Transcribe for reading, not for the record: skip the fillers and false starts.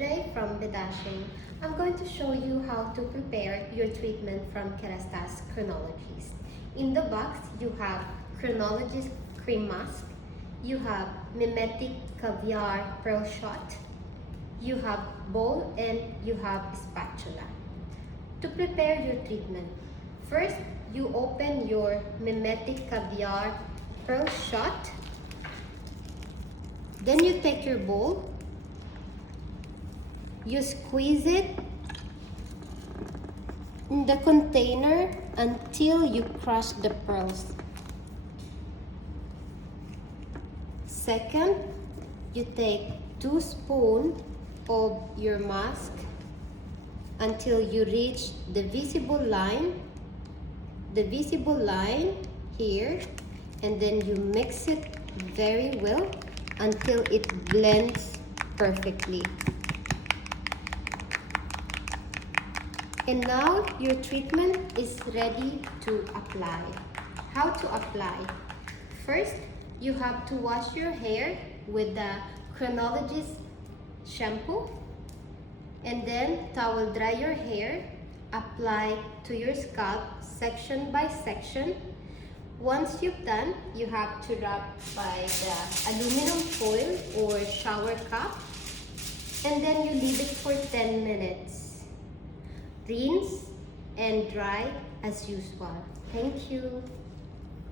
MJ from Bedashing. I'm going to show you how to prepare your treatment from Kerastase Chronologiste. In the box, you have Chronologiste Cream Mask, you have Mimetic Caviar Pearl Shot, you have bowl, and you have spatula. To prepare your treatment, first you open your Mimetic Caviar Pearl Shot. Then you take your bowl, you squeeze it in the container until you crush the pearls. Second, you take 2 spoons of your mask until you reach the visible line here, and then you mix it very well until it blends perfectly. And now your treatment is ready to apply. How to apply? First, you have to wash your hair with the Chronologiste shampoo, and then towel dry your hair, apply to your scalp section by section. Once you've done, you have to wrap by the aluminum foil or shower cap, and then you leave it for 10 minutes. Rinse and dry as usual. Thank you.